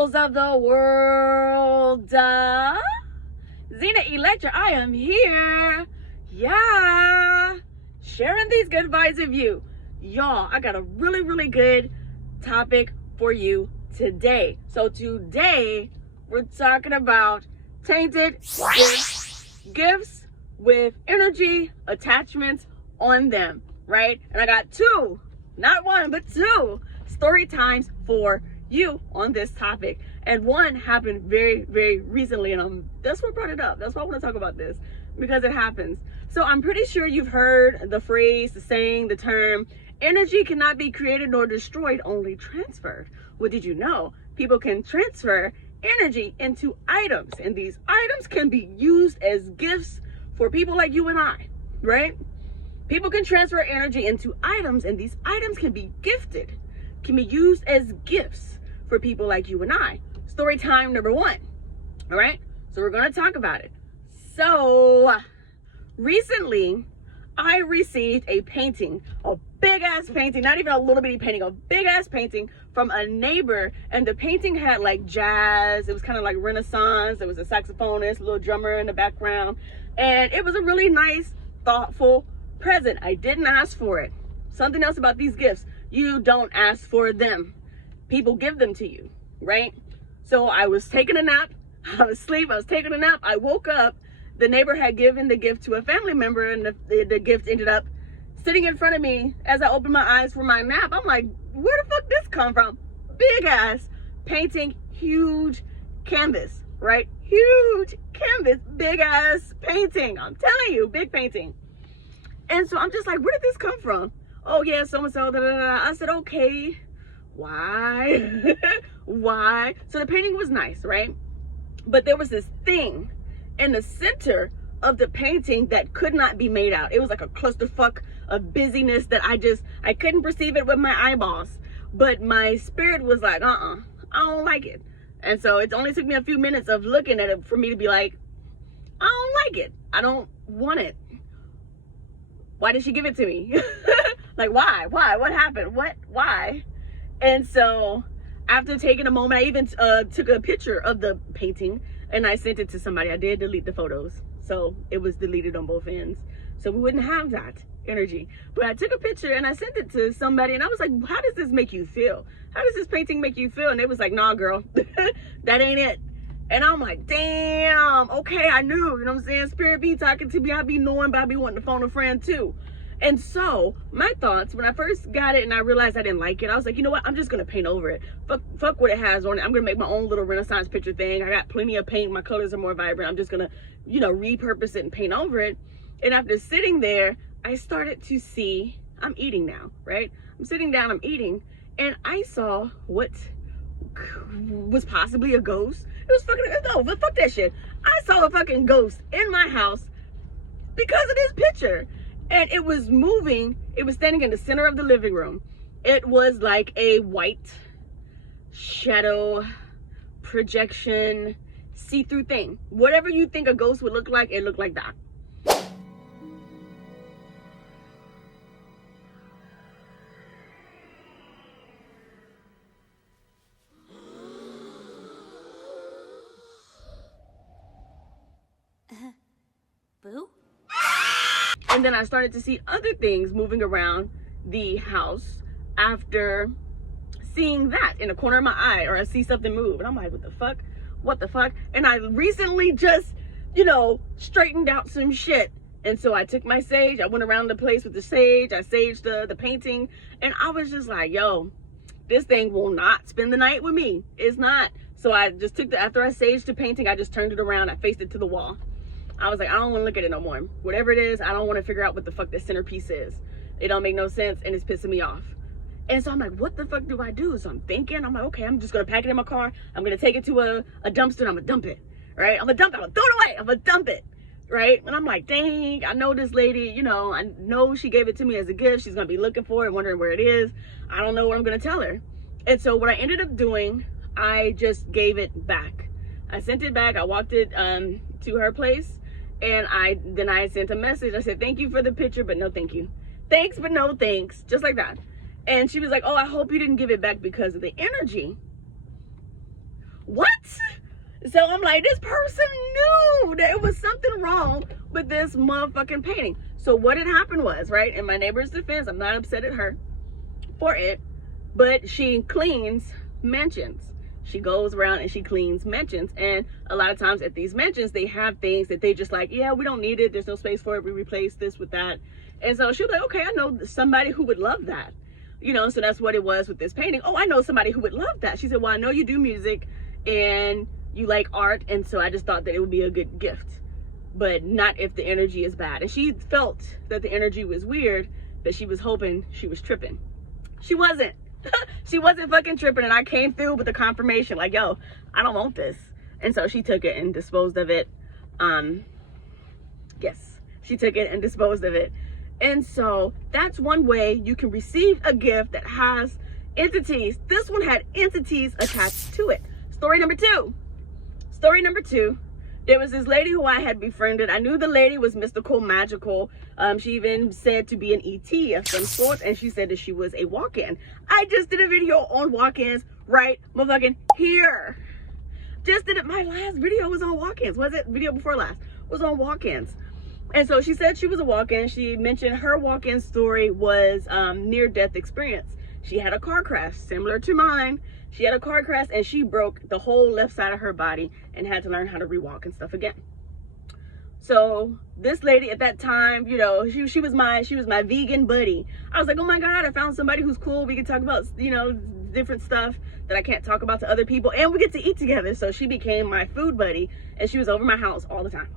souls of the world. Zena Electra, I am here. Yeah. Sharing these good vibes with you. Y'all, I got a really good topic for you today. So today, we're talking about tainted gifts with energy attachments on them, right? And I got two, not one, but two story times for you on this topic. And one happened very recently, and that's what brought it up. That's why I want to talk about this, because it happens. So I'm pretty sure you've heard the phrase, the saying, the term, energy cannot be created nor destroyed, only transferred. Well, did you know people can transfer energy into items, and these items can be used as gifts for people like you and I, right? People can transfer energy into items, and these items can be gifted, can be used as gifts for people like you and I. Story time number one. All right, so we're going to talk about it. So recently I received a painting, a big ass painting, not even a little bitty painting, a big ass painting from a neighbor. And the painting had like jazz, it was kind of like Renaissance. There was a saxophonist, a little drummer in the background, and it was a really nice, thoughtful present. I didn't ask for it. Something else about these gifts, you don't ask for them, people give them to you, right? So I was taking a nap, I was asleep, I was taking a nap, I woke up, the neighbor had given the gift to a family member, and the gift ended up sitting in front of me as I opened my eyes for my nap. I'm like, where the fuck this come from? Big ass painting, huge canvas, right? Huge canvas, big ass painting. I'm telling you, big painting. And so I'm just like, where did this come from? Oh yeah, so-and-so, da, da, da. I said, okay, why? Why? So the painting was nice, right? But there was this thing in the center of the painting that could not be made out. It was like a clusterfuck of busyness that I couldn't perceive it with my eyeballs. But my spirit was like, I don't like it. And so it only took me a few minutes of looking at it for me to be like, I don't like it. I don't want it. Why did she give it to me? Like, why? What happened? Why? And so after taking a moment, I even took a picture of the painting and I sent it to somebody. I did delete the photos, so it was deleted on both ends, so we wouldn't have that energy. But I took a picture and I sent it to somebody, and I was like, how does this make you feel? How does this painting make you feel? And it was like, nah, girl, that ain't it. And I'm like, damn, okay, I knew, you know what I'm saying? Spirit be talking to me, I be knowing, but I be wanting to phone a friend too. And so my thoughts when I first got it and I realized I didn't like it, I was like, you know what? I'm just going to paint over it. Fuck what it has on it. I'm going to make my own little Renaissance picture thing. I got plenty of paint. My colors are more vibrant. I'm just going to, repurpose it and paint over it. And after sitting there, I started to see, I'm eating now, right? I'm sitting down, I'm eating, and I saw what was possibly a ghost. It was fucking, no, but fuck that shit. I saw a fucking ghost in my house because of this picture. And it was moving. It was standing in the center of the living room. It was like a white shadow projection, see-through thing. Whatever you think a ghost would look like, it looked like that. Boo? And then I started to see other things moving around the house after seeing that in the corner of my eye, or I see something move. And I'm like, what the fuck? What the fuck? And I recently just, straightened out some shit. And so I took my sage. I went around the place with the sage. I saged the painting. And I was just like, yo, this thing will not spend the night with me. It's not. So I just after I saged the painting, I just turned it around. I faced it to the wall. I was like, I don't want to look at it no more. Whatever it is, I don't want to figure out what the fuck the centerpiece is. It don't make no sense, and it's pissing me off. And so I'm like, what the fuck do I do? So I'm thinking, I'm like, okay, I'm just going to pack it in my car. I'm going to take it to a dumpster, and I'm going to dump it, right? I'm going to dump it. I'm going to throw it away. I'm going to dump it, right? And I'm like, dang, I know this lady, I know she gave it to me as a gift. She's going to be looking for it, wondering where it is. I don't know what I'm going to tell her. And so what I ended up doing, I just gave it back. I sent it back. I walked it to her place. And then I sent a message. I said, thank you for the picture, but no thank you. Thanks, but no thanks. Just like that. And she was like, oh, I hope you didn't give it back because of the energy. What? So I'm like, this person knew there was something wrong with this motherfucking painting. So what had happened was, right, in my neighbor's defense, I'm not upset at her for it, but she cleans mansions. She goes around and she cleans mansions. And a lot of times at these mansions, they have things that they just like, yeah, we don't need it. There's no space for it. We replace this with that. And so she was like, okay, I know somebody who would love that. You know, so that's what it was with this painting. Oh, I know somebody who would love that. She said, well, I know you do music and you like art. And so I just thought that it would be a good gift, but not if the energy is bad. And she felt that the energy was weird, but she was hoping she was tripping. She wasn't. She wasn't fucking tripping. And I came through with the confirmation like, yo, I don't want this. And so she took it and disposed of it. Yes, she took it and disposed of it. And so that's one way you can receive a gift that has entities. This one had entities attached to it. Story number two. There was this lady who I had befriended. I knew the lady was mystical, magical. She even said to be an ET of some sort, and she said that she was a walk-in. I just did a video on walk-ins right motherfucking here. Just did it. My last video was on walk-ins. Was it video before last? Was on walk-ins. And so she said she was a walk-in. She mentioned her walk-in story was near-death experience. She had a car crash similar to mine. She had a car crash and she broke the whole left side of her body and had to learn how to rewalk and stuff again. So this lady at that time, you know, she was my vegan buddy. I was like, oh my God, I found somebody who's cool. We can talk about, you know, different stuff that I can't talk about to other people, and we get to eat together. So she became my food buddy, and she was over my house all the time.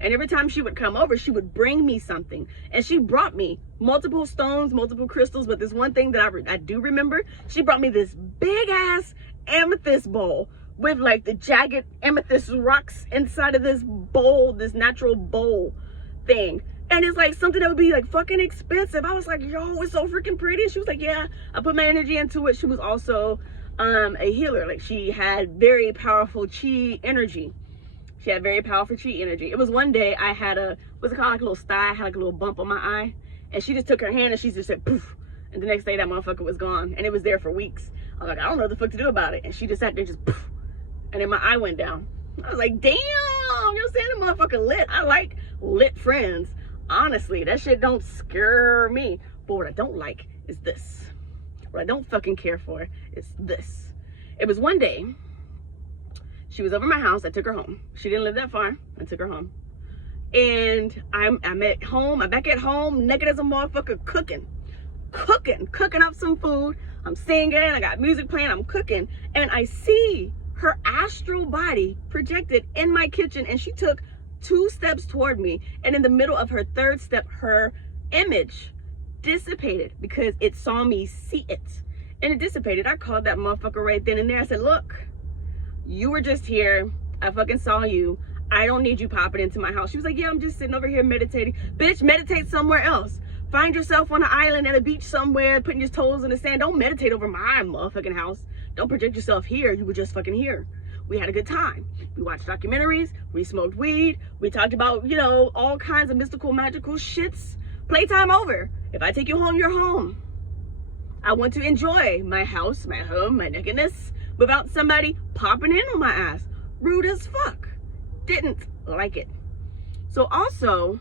And every time she would come over, she would bring me something. And she brought me multiple stones, multiple crystals, but this one thing that I do remember, she brought me this big ass amethyst bowl with like the jagged amethyst rocks inside of this bowl, this natural bowl thing. And it's like something that would be like fucking expensive. I was like, yo, it's so freaking pretty. And she was like, yeah, I put my energy into it. She was also a healer. Like she had very powerful chi energy. It was one day I had what's it called? Like a little sty. I had like a little bump on my eye. And she just took her hand and she just said, poof. And the next day that motherfucker was gone. And it was there for weeks. I was like, I don't know what the fuck to do about it. And she just sat there just poof. And then my eye went down. I was like, damn, you know what I'm saying? The motherfucker lit. I like lit friends. Honestly, that shit don't scare me. But what I don't like is this. What I don't fucking care for is this. It was one day, she was over my house. I took her home. She didn't live that far. I took her home. And I'm at home. I'm back at home, naked as a motherfucker, cooking up some food. I'm singing. I got music playing. I'm cooking. And I see her astral body projected in my kitchen. And she took 2 steps toward me, and in the middle of her 3rd step, her image dissipated because it saw me see it, and it dissipated. I called that motherfucker right then and there. I said, look, you were just here. I fucking saw you. I don't need you popping into my house. She was like, yeah, I'm just sitting over here meditating. Bitch, meditate somewhere else. Find yourself on an island at a beach somewhere, putting your toes in the sand. Don't meditate over my motherfucking house. Don't project yourself here. You were just fucking here. We had a good time. We watched documentaries. We smoked weed. We talked about, you know, all kinds of mystical, magical shits. Playtime over. If I take you home, you're home. I want to enjoy my house, my home, my nakedness without somebody popping in on my ass. Rude as fuck. Didn't like it. So also,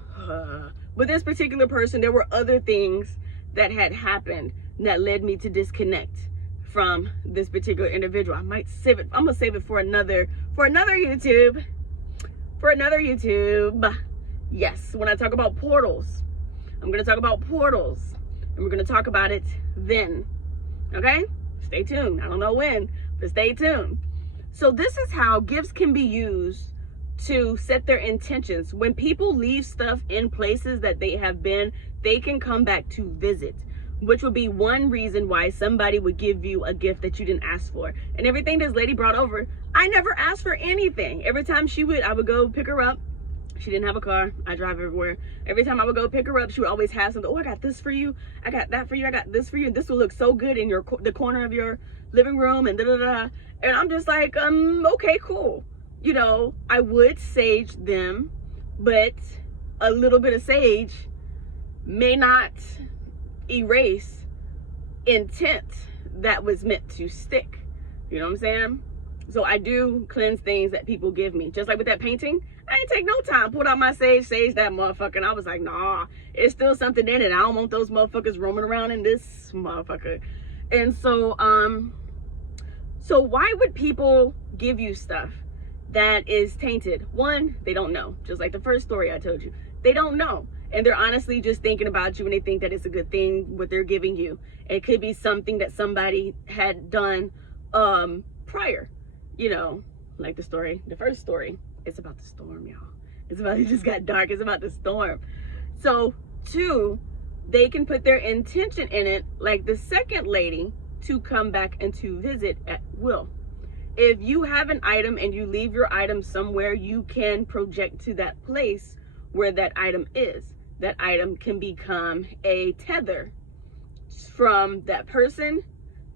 with this particular person, there were other things that had happened that led me to disconnect from this particular individual. I might save it. I'm gonna save it for another YouTube. Yes, when I talk about portals, I'm gonna talk about portals, and we're gonna talk about it then. Okay? Stay tuned. I don't know when, but stay tuned. So this is how gifts can be used to set their intentions. When people leave stuff in places that they have been, they can come back to visit, which would be one reason why somebody would give you a gift that you didn't ask for. And everything this lady brought over, I never asked for anything. Every time I would go pick her up. She didn't have a car. I drive everywhere. Every time I would go pick her up, she would always have something. Oh, I got this for you. I got that for you. I got this for you. This will look so good in the corner of your living room and da-da-da. And I'm just like, okay, cool. You know, I would sage them, but a little bit of sage may not erase intent that was meant to stick. You know what I'm saying? So I do cleanse things that people give me. Just like with that painting, I didn't take no time. Pulled out my sage that motherfucker. And I was like, nah, it's still something in it. I don't want those motherfuckers roaming around in this motherfucker. And so, so why would people give you stuff that is tainted? One, they don't know. Just like the first story I told you. They don't know. And they're honestly just thinking about you, and they think that it's a good thing what they're giving you. It could be something that somebody had done prior. You know, like the first story, it's about the storm, y'all. It just got dark. It's about the storm. So, two, they can put their intention in it, like the second lady, to come back and to visit at will. If you have an item and you leave your item somewhere, you can project to that place where that item is. That item can become a tether from that person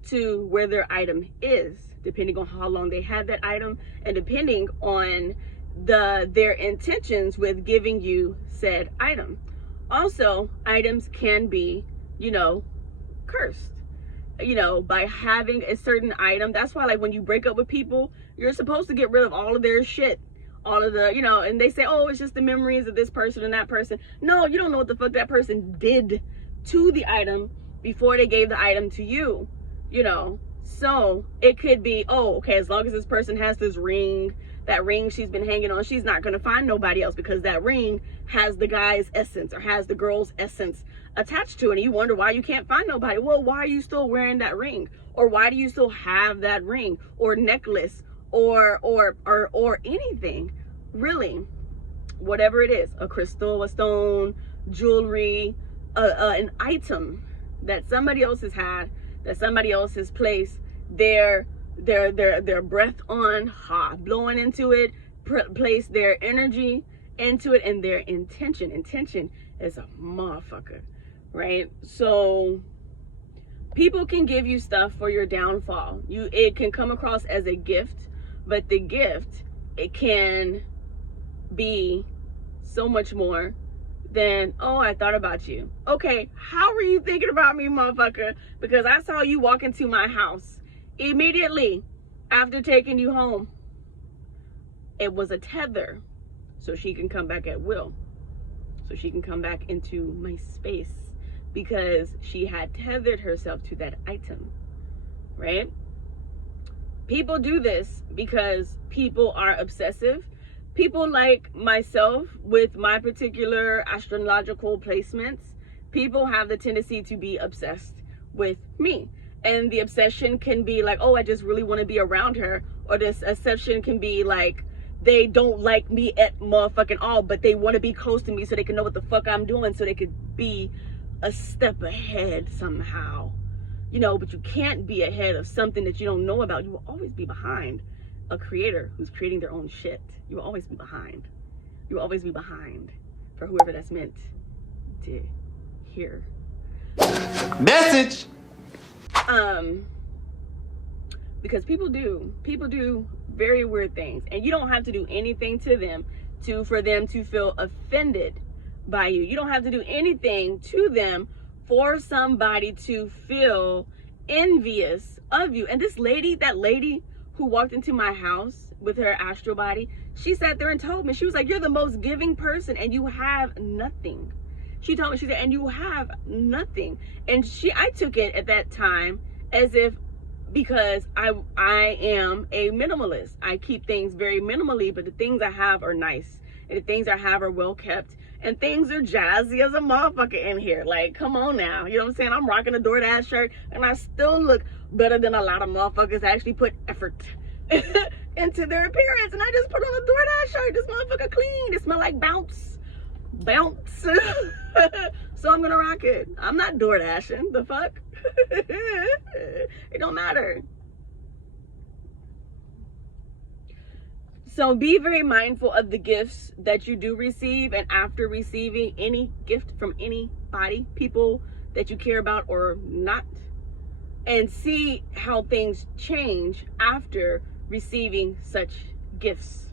to where their item is, depending on how long they had that item and depending on their intentions with giving you said item. Also, items can be, you know, cursed, you know, by having a certain item. That's why, like, when you break up with people, you're supposed to get rid of all of their shit, all of the, you know, and they say, oh, it's just the memories of this person and that person. No, you don't know what the fuck that person did to the item before they gave the item to you, you know. So it could be, oh, okay, as long as this person has this ring, that ring she's been hanging on, she's not going to find nobody else because that ring has the guy's essence or has the girl's essence attached to it. And you wonder why you can't find nobody. Well, why are you still wearing that ring? Or why do you still have that ring or necklace or anything, really? Whatever it is, a crystal, a stone, jewelry, an item that somebody else has had, that somebody else has placed their breath on, blowing into it, place their energy into it, and their intention is a motherfucker, right? So people can give you stuff for your downfall. It can come across as a gift, but the gift, it can be so much more than, oh, I thought about you. Okay, how were you thinking about me, motherfucker? Because I saw you walk into my house immediately after taking you home. It was a tether, so she can come back at will. So she can come back into my space because she had tethered herself to that item, right? People do this because people are obsessive. People like myself, with my particular astrological placements, people have the tendency to be obsessed with me. And the obsession can be like, oh, I just really want to be around her. Or this obsession can be like, they don't like me at motherfucking all, but they want to be close to me so they can know what the fuck I'm doing, so they could be a step ahead somehow. You know, but you can't be ahead of something that you don't know about. You will always be behind a creator who's creating their own shit. You will always be behind. You will always be behind for whoever that's meant to hear. Message. Because people do very weird things, and you don't have to do anything to them for them to feel offended by you. You don't have to do anything to them for somebody to feel envious of you. And this lady, that lady who walked into my house with her astral body, she sat there and told me, she was like, you're the most giving person and you have nothing. She told me, she said, and you have nothing. And I took it at that time as if, because I am a minimalist. I keep things very minimally, but the things I have are nice. And the things I have are well kept. And things are jazzy as a motherfucker in here. Like, come on now. You know what I'm saying? I'm rocking a DoorDash shirt and I still look better than a lot of motherfuckers actually put effort into their appearance. And I just put on a DoorDash shirt. This motherfucker clean. It smell like bounce. So I'm gonna rock it. I'm not DoorDashing. The fuck? It don't matter. So be very mindful of the gifts that you do receive, and after receiving any gift from anybody, people that you care about or not, and see how things change after receiving such gifts.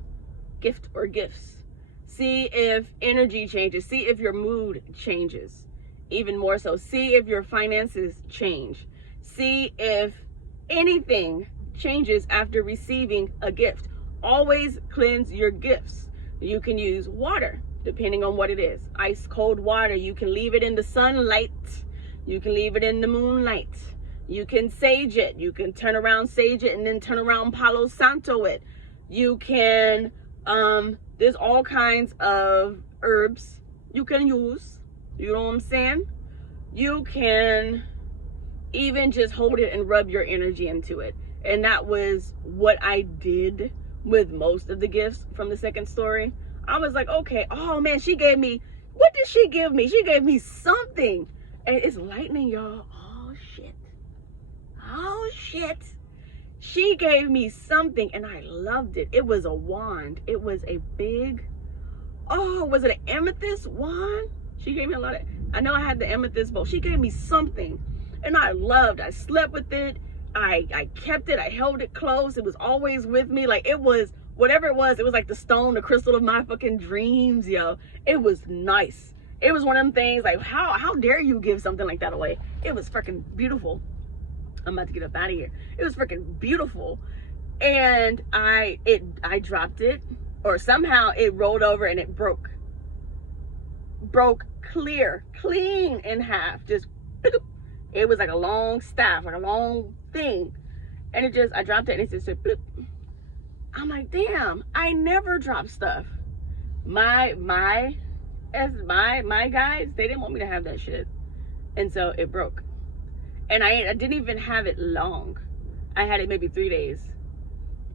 See if energy changes. See if your mood changes. Even more so, see if your finances change. See if anything changes after receiving a gift. Always cleanse your gifts. You can use water, depending on what it is. Ice cold water. You can leave it in the sunlight. You can leave it in the moonlight. You can sage it. You can turn around, sage it, and then turn around Palo Santo it. You can, there's all kinds of herbs you can use. You know what I'm saying? You can even just hold it and rub your energy into it. And that was what I did with most of the gifts from the second story. I was like, okay, oh man, she gave me, what did she give me? She gave me something. And it's lightning, y'all. Oh shit. Oh shit. She gave me something and I loved it. It was a wand. It was a big, oh, was it an amethyst wand? She gave me a lot of, I know I had the amethyst bowl. She gave me something and I slept with it. I kept it. I held it close. It was always with me. Like it was, whatever it was like the stone, the crystal of my fucking dreams, yo. It was nice. It was one of them things like, how dare you give something like that away? It was freaking beautiful. I'm about to get up out of here. It was freaking beautiful. And I dropped it, or somehow it rolled over and it broke clean in half. Just, it was like a long staff, like a long thing. And it just, I dropped it and it just said, bloop. I'm like, damn, I never drop stuff. My guys, they didn't want me to have that shit. And so it broke. And I didn't even have it long. I had it maybe 3 days.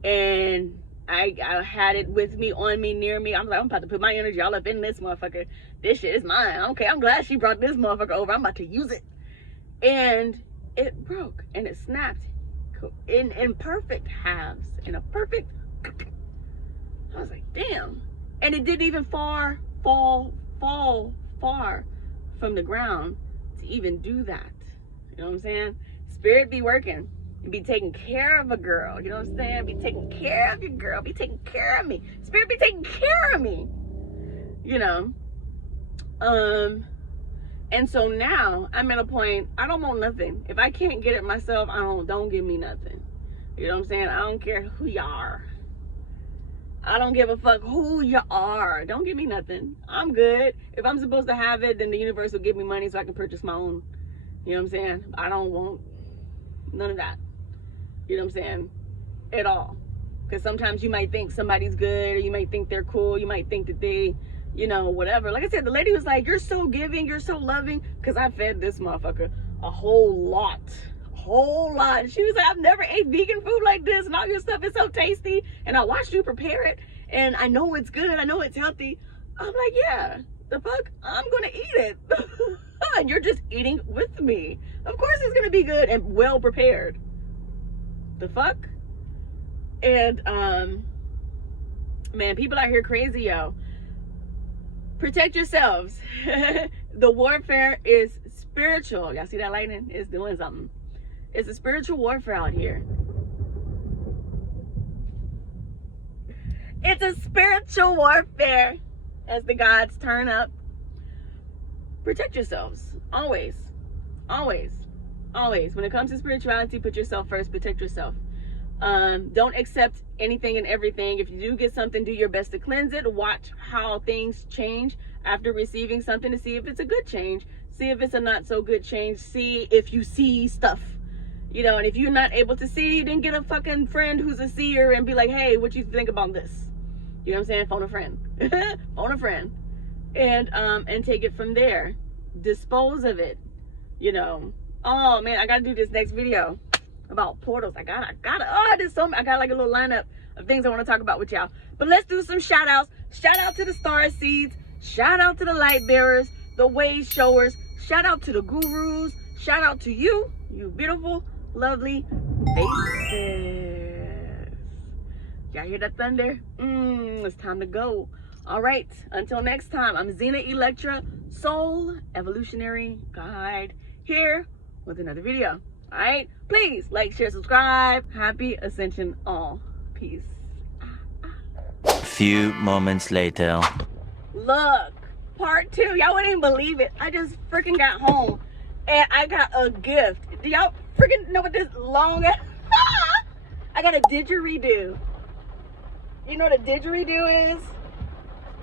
And I had it with me, on me, near me. I'm like, I'm about to put my energy all up in this motherfucker. This shit is mine. Okay, I'm glad she brought this motherfucker over. I'm about to use it. And it broke and it snapped in perfect halves. In a perfect, I was like, damn. And it didn't even fall far from the ground to even do that. You know what I'm saying? Spirit be working. Be taking care of a girl. You know what I'm saying? Be taking care of your girl. Be taking care of me. Spirit be taking care of me. You know? And so now I'm at a point, I don't want nothing. If I can't get it myself, don't give me nothing. You know what I'm saying? I don't care who you are. I don't give a fuck who you are. Don't give me nothing. I'm good. If I'm supposed to have it, then the universe will give me money so I can purchase my own. You know what I'm saying? I don't want none of that. You know what I'm saying? At all. Because sometimes you might think somebody's good, or you might think they're cool. You might think that they, you know, whatever. Like I said, the lady was like, you're so giving, you're so loving. Because I fed this motherfucker a whole lot. She was like, I've never ate vegan food like this, and all your stuff is so tasty, and I watched you prepare it, and I know it's good, I know it's healthy. I'm like, yeah, the fuck, I'm gonna eat it. And you're just eating with me. Of course it's gonna be good and well prepared. The fuck? And man, people out here crazy, yo. Protect yourselves. The warfare is spiritual. Y'all see that lightning? It's doing something. It's a spiritual warfare out here. It's a spiritual warfare as the gods turn up. Protect yourselves. Always. Always. Always. When it comes to spirituality, put yourself first. Protect yourself. Don't accept anything and everything. If you do get something, do your best to cleanse it. Watch how things change after receiving something to see if it's a good change. See if it's a not so good change. See if you see stuff. You know, and if you're not able to see, then get a fucking friend who's a seer and be like, hey, what you think about this? You know what I'm saying? Phone a friend. Phone a friend. And take it from there. Dispose of it. You know. Oh man, I gotta do this next video about portals. I got like a little lineup of things I want to talk about with y'all. But let's do some shout outs. Shout out to the star seeds. Shout out to the light bearers, the way showers. Shout out to the gurus. Shout out to you, you beautiful, lovely faces. Y'all hear that thunder? It's time to go. All right, until next time, I'm Zena Electra, Soul Evolutionary Guide, here with another video. All right, please like, share, subscribe. Happy ascension all. Peace. A few moments later. Look, part 2. Y'all wouldn't even believe it. I just freaking got home and I got a gift. Do y'all freaking know what this long ass I got a didgeridoo. You know what a didgeridoo is?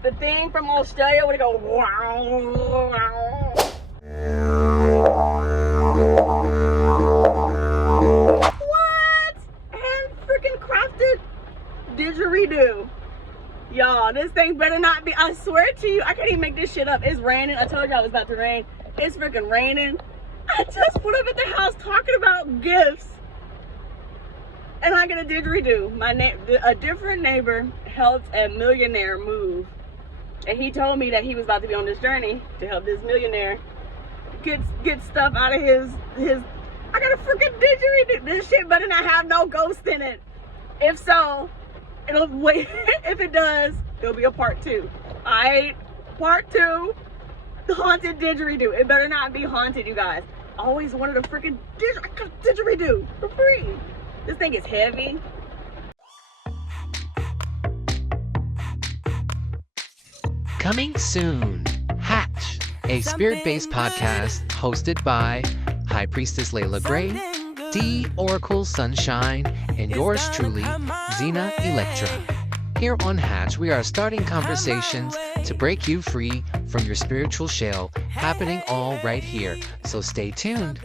The thing from Australia where they go wow, wow. What? And freaking crafted didgeridoo. Y'all, this thing better not be, I swear to you, I can't even make this shit up. It's raining. I told y'all it was about to rain. It's freaking raining. I just put up at the house talking about gifts. And I get a didgeridoo. A different neighbor helped a millionaire move. And he told me that he was about to be on this journey to help this millionaire get stuff out of his I got a freaking didgeridoo. This shit better not have no ghost in it. If so, it'll wait. If it does, there'll be a part 2. Alright? Part 2. The haunted didgeridoo. It better not be haunted, you guys. I always wanted a freaking didgeridoo for free. This thing is heavy. Coming soon, Hatch, a spirit-based podcast hosted by High Priestess Layla Gray, D Oracle Sunshine, and yours truly, Xena Electra. Here on Hatch, we are starting conversations to break you free from your spiritual shell, happening all right here. So stay tuned.